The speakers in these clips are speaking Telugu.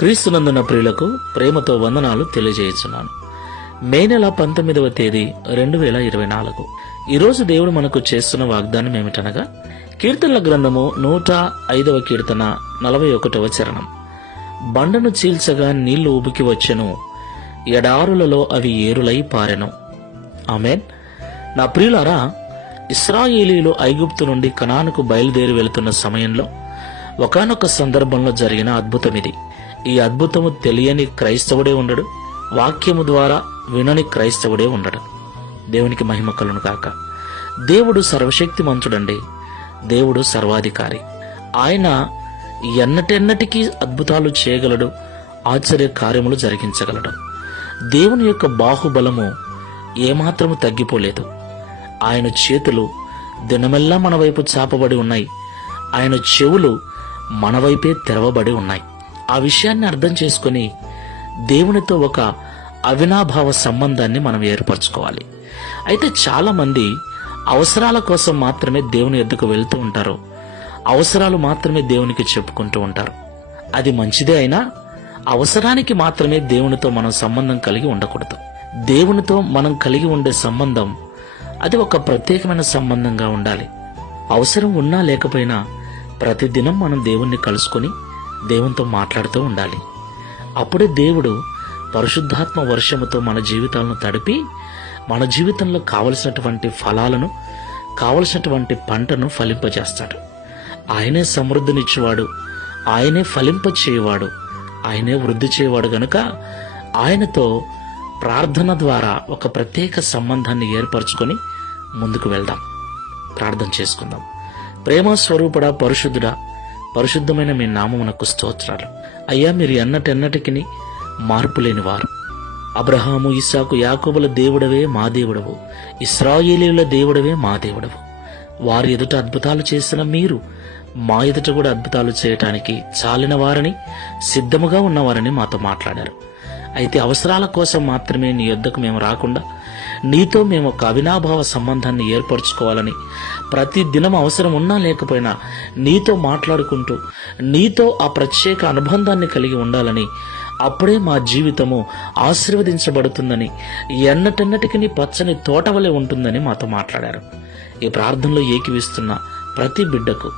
క్రీస్తునందున ప్రియులకు ప్రేమతో వందనాలు తెలియజేస్తున్నాను. మే నెల 19వ తేదీ 2024. ఈరోజు దేవుడు మనకు చేస్తున్న వాగ్దానం ఏమిటనగా, కీర్తనల గ్రంథము 105వ కీర్తన 41వ చరణం. బండను చీల్చగా నీళ్లు ఉబికి వచ్చెను, ఎడారులలో అవి ఏరులై పారెను. ఆమేన్. నా ప్రియులారా, ఇశ్రాయేలీయులు ఐగుప్తు నుండి కనానుకు బయలుదేరి వెళుతున్న సమయంలో ఒకానొక సందర్భంలో జరిగిన అద్భుతం ఇది. ఈ అద్భుతము తెలియని క్రైస్తవుడే ఉండడు, వాక్యము ద్వారా వినని క్రైస్తవుడే ఉండడు. దేవునికి మహిమ కలుగును గాక. దేవుడు సర్వశక్తిమంతుడండి. దేవుడు సర్వాధికారి. ఆయన ఎన్నటెన్నటికీ అద్భుతాలు చేయగలడు, ఆశ్చర్య కార్యములు జరిగించగలడు. దేవుని యొక్క బాహుబలము ఏమాత్రము తగ్గిపోలేదు. ఆయన చేతులు దినమెల్లా మన వైపు చాపబడి ఉన్నాయి. ఆయన చెవులు మన వైపే తెరవబడి ఉన్నాయి. ఆ విషయాన్ని అర్థం చేసుకుని దేవునితో ఒక అవినాభావ సంబంధాన్ని మనం ఏర్పరచుకోవాలి. అయితే చాలా మంది అవసరాల కోసం మాత్రమే దేవుని ఎద్దుకు వెళ్తూ ఉంటారు. అవసరాలు మాత్రమే దేవునికి చెప్పుకుంటూ ఉంటారు. అది మంచిదే అయినా అవసరానికి మాత్రమే దేవునితో మనం సంబంధం కలిగి ఉండకూడదు. దేవునితో మనం కలిగి ఉండే సంబంధం అది ఒక ప్రత్యేకమైన సంబంధంగా ఉండాలి. అవసరం ఉన్నా లేకపోయినా ప్రతిదినం మనం దేవుణ్ణి కలుసుకొని దేవునితో మాట్లాడుతూ ఉండాలి. అప్పుడే దేవుడు పరిశుద్ధాత్మ వర్షముతో మన జీవితాలను తడిపి మన జీవితంలో కావలసినటువంటి ఫలాలను, కావలసినటువంటి పంటను ఫలింపజేస్తాడు. ఆయనే సమృద్ధినిచ్చేవాడు, ఆయనే ఫలింపచేయవాడు, ఆయనే వృద్ధి చేయవాడు. గనుక ఆయనతో ప్రార్థన ద్వారా ఒక ప్రత్యేక సంబంధాన్ని ఏర్పరచుకొని ముందుకు వెళ్దాం. ప్రార్థన చేసుకుందాం. ప్రేమ స్వరూపుడా, పరిశుద్ధుడా, పరిశుద్ధమైన మీ నామమునకు స్తోత్రాలు. అయ్యా, మీరు ఎన్నటెన్నటికి మార్పు లేనివారు. అబ్రహాము, ఇస్సాకు, యాకోబుల దేవుడవే మా దేవుడవు, ఇశ్రాయేలీయుల దేవుడవే మా దేవుడవు. వారి ఎదుట అద్భుతాలు చేసిన మీరు మా ఎదుట కూడా అద్భుతాలు చేయటానికి చాలిన వారని, సిద్ధముగా ఉన్నవారని మాతో మాట్లాడారు. అయితే అవసరాల కోసం మాత్రమే నీ యొద్దకు మేము రాకుండా నీతో మేము ఒక అవినాభావ సంబంధాన్ని ఏర్పరచుకోవాలని, ప్రతి దినం అవసరం ఉన్నా లేకపోయినా నీతో మాట్లాడుకుంటూ నీతో ఆ ప్రత్యేక అనుబంధాన్ని కలిగి ఉండాలని, అప్పుడే మా జీవితము ఆశీర్వదించబడుతుందని, ఎన్నటెన్నటికి పచ్చని తోటవలే ఉంటుందని మాతో మాట్లాడారు. ఈ ప్రార్థనలో ఏకీవిస్తున్న ప్రతి బిడ్డకు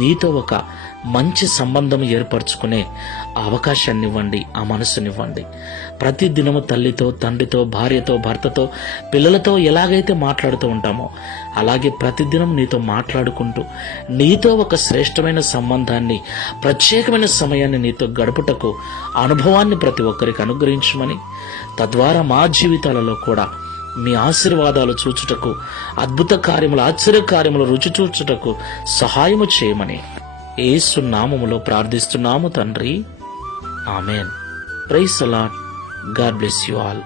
నీతో ఒక మంచి సంబంధం ఏర్పరచుకునే అవకాశాన్ని ఇవ్వండి, ఆ మనసునివ్వండి. ప్రతి దినము తల్లితో, తండ్రితో, భార్యతో, భర్తతో, పిల్లలతో ఎలాగైతే మాట్లాడుతూ ఉంటామో అలాగే ప్రతిదినం నీతో మాట్లాడుకుంటూ నీతో ఒక శ్రేష్టమైన సంబంధాన్ని, ప్రత్యేకమైన సమయాన్ని నీతో గడుపుటకు అనుభవాన్ని ప్రతి ఒక్కరికి అనుగ్రహించమని, తద్వారా మా జీవితాలలో కూడా మీ ఆశీర్వాదాలు చూచుటకు, అద్భుత కార్యములు, ఆశ్చర్య కార్యములు రుచి చూచుటకు సహాయము చేయమని యేసు నామములో ప్రార్థిస్తున్నాము తండ్రి. Amen. Praise the Lord. God bless you all.